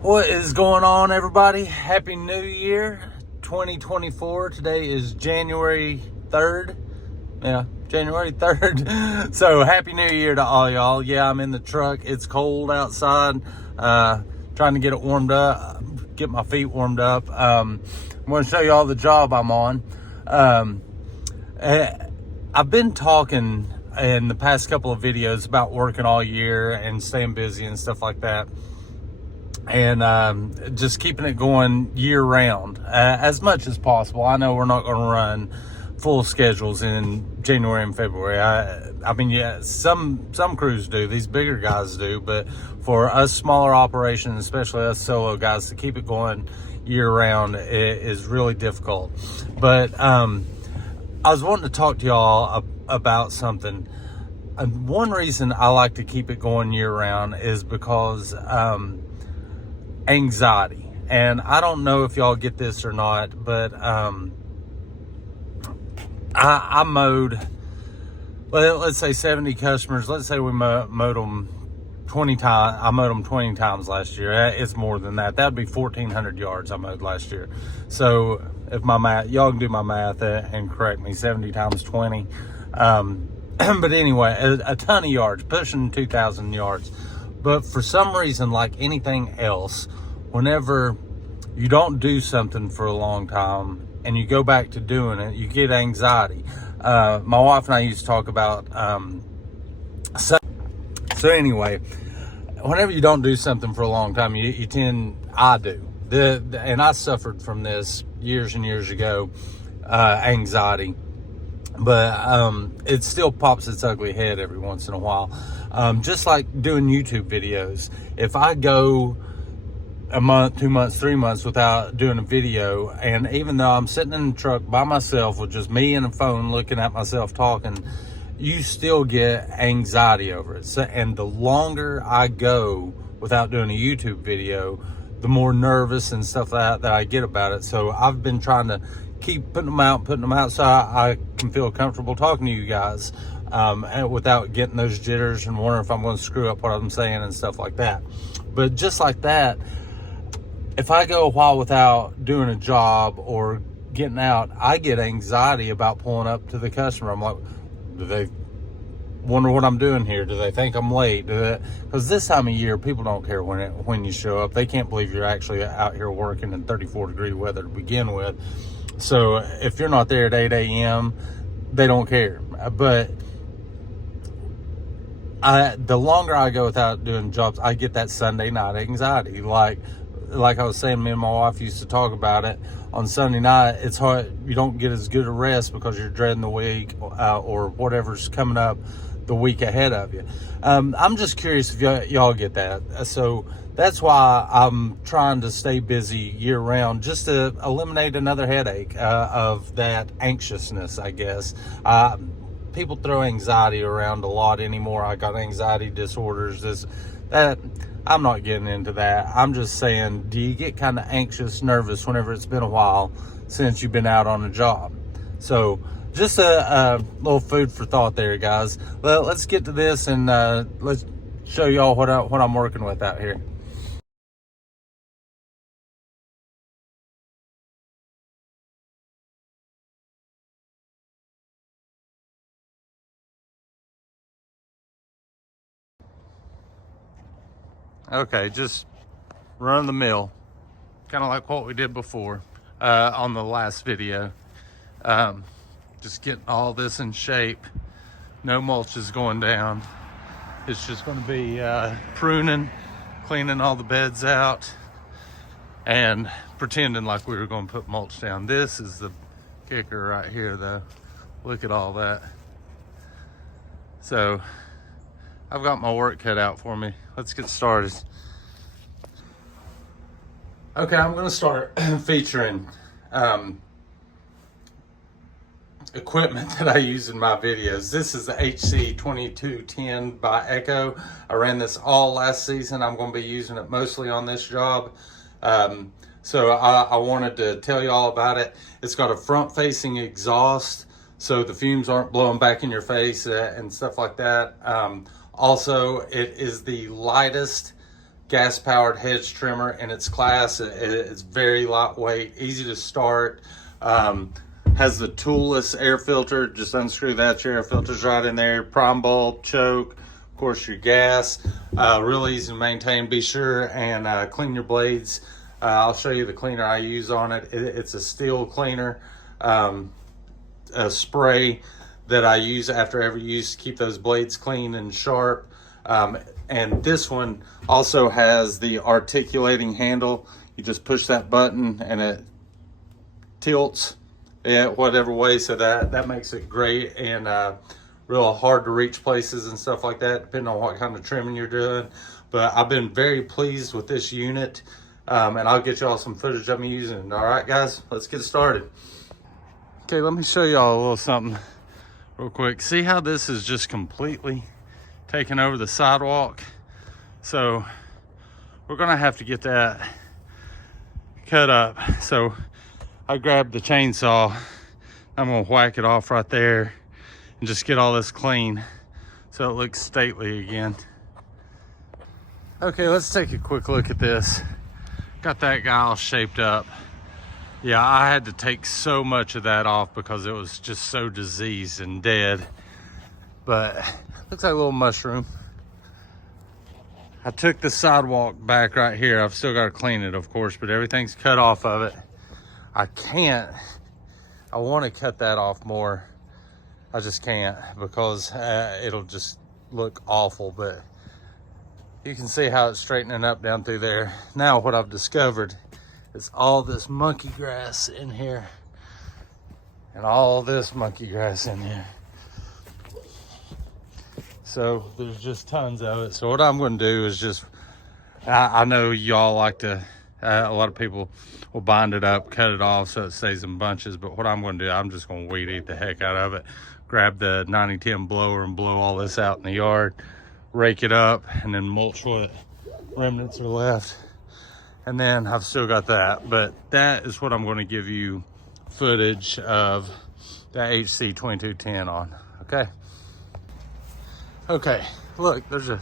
What is going on, everybody? Happy New Year 2024. Today is January 3rd. Yeah, January 3rd. So happy New Year to all y'all. Yeah, I'm in the truck. It's cold outside. Trying to get it warmed up, get my feet warmed up. I'm going to show you all the job I'm on. I've been talking in the past couple of videos about working all year and staying busy and stuff like that, and just keeping it going year round as much as possible. I know we're not going to run full schedules in January and February. I mean, yeah, some crews do, these bigger guys do, but for us smaller operations, especially us solo guys, to keep it going year round is really difficult. But I was wanting to talk to y'all about something. One reason I like to keep it going year round is because anxiety. And I don't know if y'all get this or not, but I mowed, well, let's say 70 customers. Let's say we mowed them 20 times. I mowed them 20 times last year. It's more than that. That'd be 1,400 yards I mowed last year. So if my math, y'all can do my math and correct me, 70 times 20. But anyway, a ton of yards, pushing 2,000 yards. But for some reason, like anything else, whenever you don't do something for a long time and you go back to doing it, you get anxiety. My wife and I used to talk about, so anyway, whenever you don't do something for a long time, you tend, I do, and I suffered from this years and years ago, anxiety, but it still pops its ugly head every once in a while. Just like doing YouTube videos. If I go a month, 2 months, 3 months without doing a video, and even though I'm sitting in the truck by myself with just me and a phone looking at myself talking, you still get anxiety over it. So, and the longer I go without doing a YouTube video, the more nervous and stuff that I get about it. So I've been trying to keep putting them out so I can feel comfortable talking to you guys, and without getting those jitters and wondering if I'm going to screw up what I'm saying and stuff like that. But just like that, if I go a while without doing a job or getting out, I get anxiety about pulling up to the customer. I'm like, do they wonder what I'm doing here? Do they think I'm late? Because this time of year, people don't care when you show up. They can't believe you're actually out here working in 34-degree weather to begin with. So if you're not there at 8 a.m., they don't care. But the longer I go without doing jobs, I get that Sunday night anxiety. Like I was saying, me and my wife used to talk about it. On Sunday night, it's hard. You don't get as good a rest because you're dreading the week or whatever's coming up the week ahead of you. I'm just curious if y'all get that. So that's why I'm trying to stay busy year round, just to eliminate another headache of that anxiousness, I guess. People throw anxiety around a lot anymore. I got anxiety disorders, that. I'm not getting into that. I'm just saying, do you get kind of anxious, nervous whenever it's been a while since you've been out on a job? So just a little food for thought there, guys. Well, let's get to this and let's show y'all what I'm working with out here. Okay, just run the mill, kind of like what we did before on the last video. Just getting all this in shape. No mulch is going down. It's just going to be pruning, cleaning all the beds out, and pretending like we were going to put mulch down. This is the kicker right here, though. Look at all that. So I've got my work cut out for me. Let's get started. Okay, I'm going to start featuring equipment that I use in my videos. This is the HC-2210 by Echo. I ran this all last season. I'm going to be using it mostly on this job. So I wanted to tell you all about it. It's got a front-facing exhaust, so the fumes aren't blowing back in your face and stuff like that. Also, it is the lightest gas-powered hedge trimmer in its class. It's very lightweight, easy to start. Has the toolless air filter. Just unscrew that, your air filter's right in there. Prime bulb, choke, of course your gas. Real easy to maintain. Be sure and clean your blades. I'll show you the cleaner I use on it. It's a steel cleaner, a spray that I use after every use to keep those blades clean and sharp. And this one also has the articulating handle. You just push that button and it tilts whatever way, so that makes it great and real hard to reach places and stuff like that, depending on what kind of trimming you're doing. But I've been very pleased with this unit, and I'll get y'all some footage of me using it. All right, guys, let's get started. Okay, let me show y'all a little something real quick. See how this is just completely taking over the sidewalk? So we're gonna have to get that cut up. So I grabbed the chainsaw. I'm gonna whack it off right there and just get all this clean so it looks stately again. Okay, let's take a quick look at this. Got that guy all shaped up. Yeah, I had to take so much of that off because it was just so diseased and dead. But looks like a little mushroom. I took the sidewalk back right here. I've still got to clean it, of course, but everything's cut off of it. I want to cut that off more. I just can't because it'll just look awful, but you can see how it's straightening up down through there. Now what I've discovered is all this monkey grass in here and all this monkey grass in here. So there's just tons of it. So what I'm going to do is just, I know y'all like to, a lot of people will bind it up, cut it off so it stays in bunches. But what I'm going to do, I'm just going to weed eat the heck out of it. Grab the 9010 blower and blow all this out in the yard. Rake it up and then mulch what remnants are left. And then I've still got that. But that is what I'm going to give you footage of the HC-2210 on. Okay. Okay, look, there's a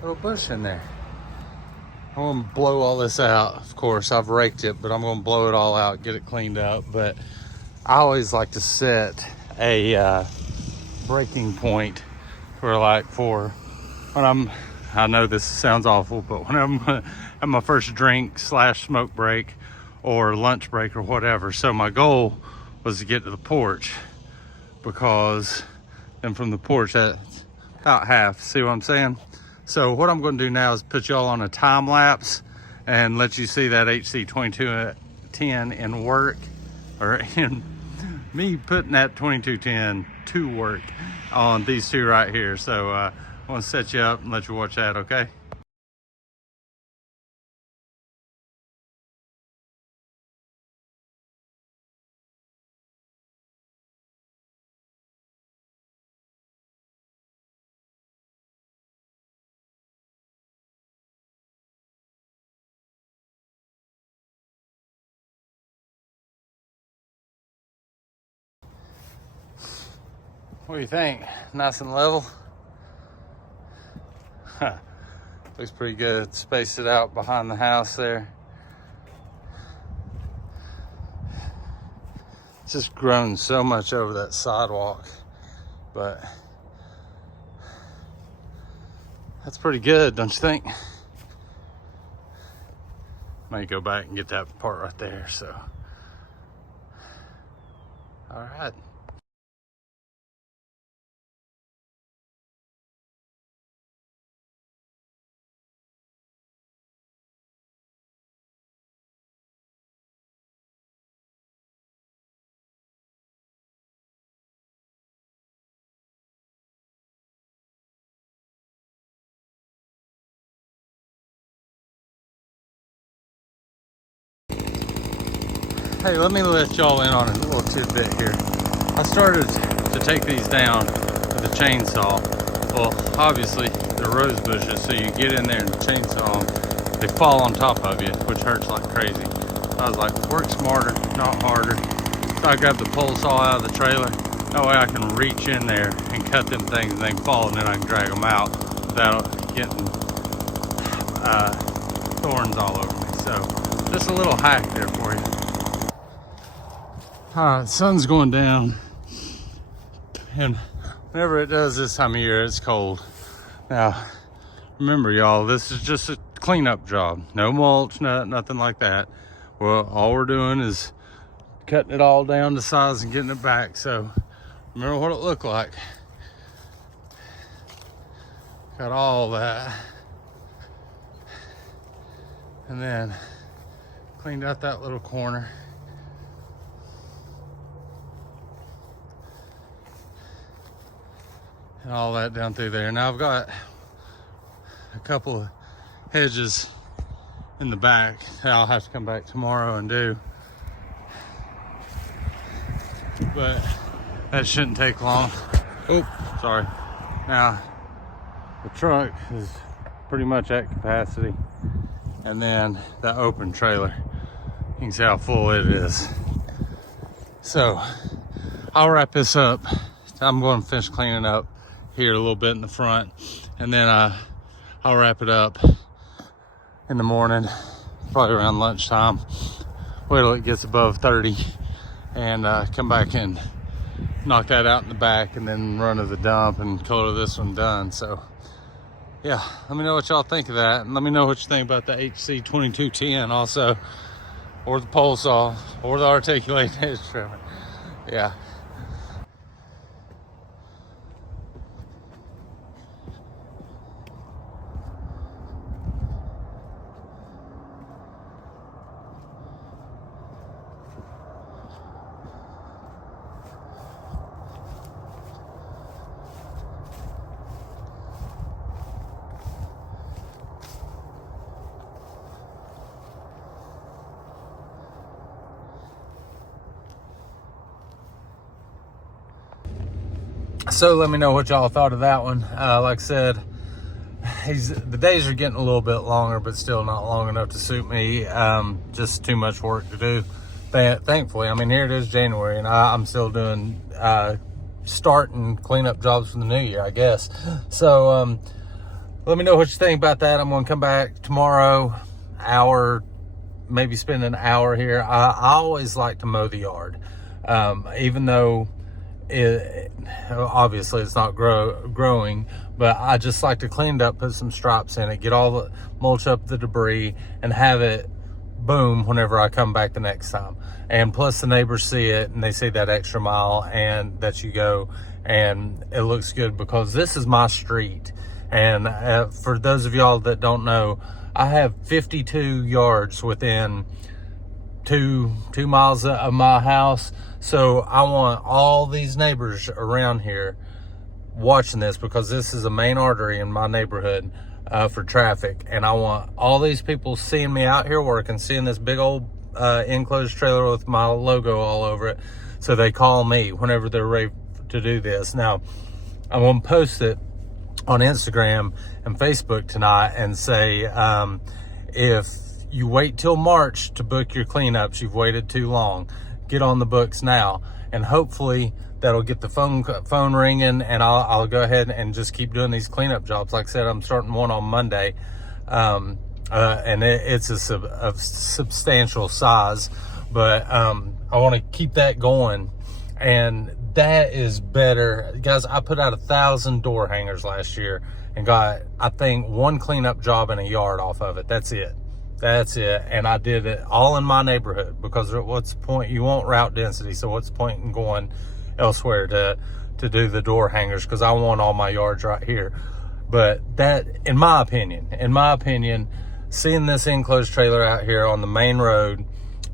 little bush in there. I'm gonna blow all this out. Of course, I've raked it, but I'm gonna blow it all out, get it cleaned up. But I always like to set a breaking point for when I know this sounds awful, but when I'm at my first drink / smoke break or lunch break or whatever. So my goal was to get to the porch, because and from the porch that's about half. See what I'm saying? So what I'm going to do now is put y'all on a time lapse and let you see that HC-2210 in work, or in me putting that 2210 to work on these two right here. So I want to set you up and let you watch that. Okay. What do you think? Nice and level? Looks pretty good. Spaced it out behind the house there. It's just grown so much over that sidewalk, but that's pretty good, don't you think? Might go back and get that part right there, so. All right. Hey, let me let y'all in on a little tidbit here. I started to take these down with a chainsaw. Well, obviously they're rose bushes, so you get in there and chainsaw them, they fall on top of you, which hurts like crazy. I was like, work smarter, not harder. So I grabbed the pole saw out of the trailer. That way I can reach in there and cut them things and they can fall, and then I can drag them out without getting thorns all over me. So just a little hack there for you. All right, sun's going down, and whenever it does this time of year, it's cold. Now, remember y'all, this is just a cleanup job. No mulch, nothing like that. Well, all we're doing is cutting it all down to size and getting it back. So remember what it looked like. Got all that. And then cleaned out that little corner. And all that down through there. Now I've got a couple of hedges in the back that I'll have to come back tomorrow and do. But that shouldn't take long. Oh, sorry. Now, the truck is pretty much at capacity. And then the open trailer, you can see how full it is. So, I'll wrap this up. I'm going to finish cleaning up here a little bit in the front. And then I'll wrap it up in the morning, probably around lunchtime. Wait till it gets above 30 and come back and knock that out in the back and then run to the dump and call this one done. So yeah, let me know what y'all think of that, and let me know what you think about the HC-2210 also, or the pole saw, or the articulated hedge trimmer. Yeah. So let me know what y'all thought of that one. Like I said, the days are getting a little bit longer, but still not long enough to suit me. Just too much work to do. Thankfully, I mean, here it is January, and I'm still doing starting cleanup jobs for the new year, I guess. So let me know what you think about that. I'm going to come back tomorrow, maybe spend an hour here. I always like to mow the yard, even though obviously it's not growing, but I just like to clean it up, put some stripes in it, get all the mulch up the debris, and have it boom whenever I come back the next time. And plus the neighbors see it and they see that extra mile and that you go, and it looks good because this is my street. And for those of y'all that don't know, I have 52 yards within two miles of my house. So I want all these neighbors around here watching this, because this is a main artery in my neighborhood for traffic. And I want all these people seeing me out here working, seeing this big old enclosed trailer with my logo all over it. So they call me whenever they're ready to do this. Now, I'm going to post it on Instagram and Facebook tonight and say, if you wait till March to book your cleanups, you've waited too long. Get on the books now, and hopefully that'll get the phone ringing, and I'll go ahead and just keep doing these cleanup jobs. Like I said, I'm starting one on Monday, and it's a substantial size, but I want to keep that going, and that is better. Guys, I put out 1,000 door hangers last year and got, I think, one cleanup job in a yard off of it. That's it. And I did it all in my neighborhood, because what's the point? You want route density, so what's the point in going elsewhere to do the door hangers? Because I want all my yards right here. But that, in my opinion, seeing this enclosed trailer out here on the main road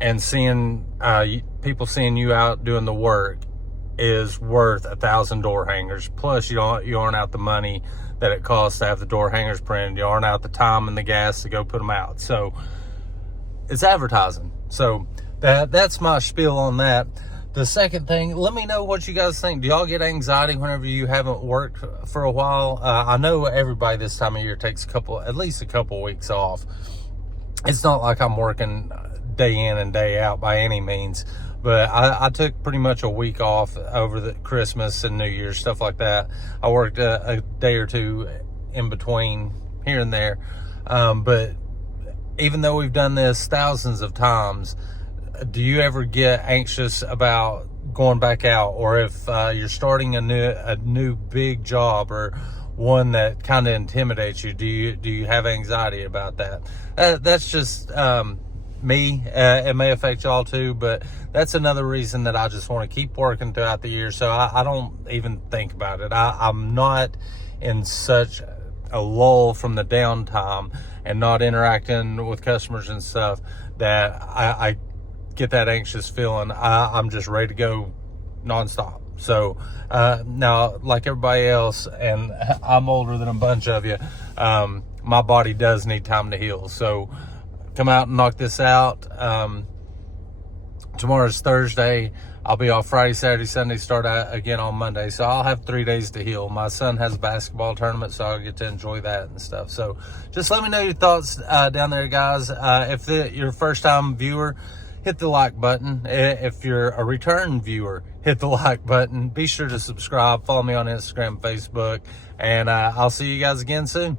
and seeing people seeing you out doing the work is worth 1,000 door hangers. Plus, you aren't out the money that it costs to have the door hangers printed. You aren't out the time and the gas to go put them out. So it's advertising. So that's my spiel on that. The second thing, let me know what you guys think. Do y'all get anxiety whenever you haven't worked for a while? I know everybody this time of year takes at least a couple weeks off. It's not like I'm working day in and day out by any means, but I took pretty much a week off over the Christmas and New Year's, stuff like that. I worked a day or two in between here and there. But even though we've done this thousands of times, do you ever get anxious about going back out? Or if you're starting a new big job, or one that kind of intimidates you, do you have anxiety about that? That's just me. It may affect y'all too, but that's another reason that I just want to keep working throughout the year, so I don't even think about it. I'm not in such a lull from the downtime and not interacting with customers and stuff that I get that anxious feeling. I'm just ready to go nonstop. So now, like everybody else, and I'm older than a bunch of you, my body does need time to heal. So come out and knock this out. Tomorrow's Thursday. I'll be off Friday, Saturday, Sunday, start out again on Monday. So I'll have 3 days to heal. My son has a basketball tournament, so I'll get to enjoy that and stuff. So just let me know your thoughts down there, guys. If you're a first-time viewer, hit the like button. If you're a return viewer, hit the like button. Be sure to subscribe. Follow me on Instagram, Facebook, and I'll see you guys again soon.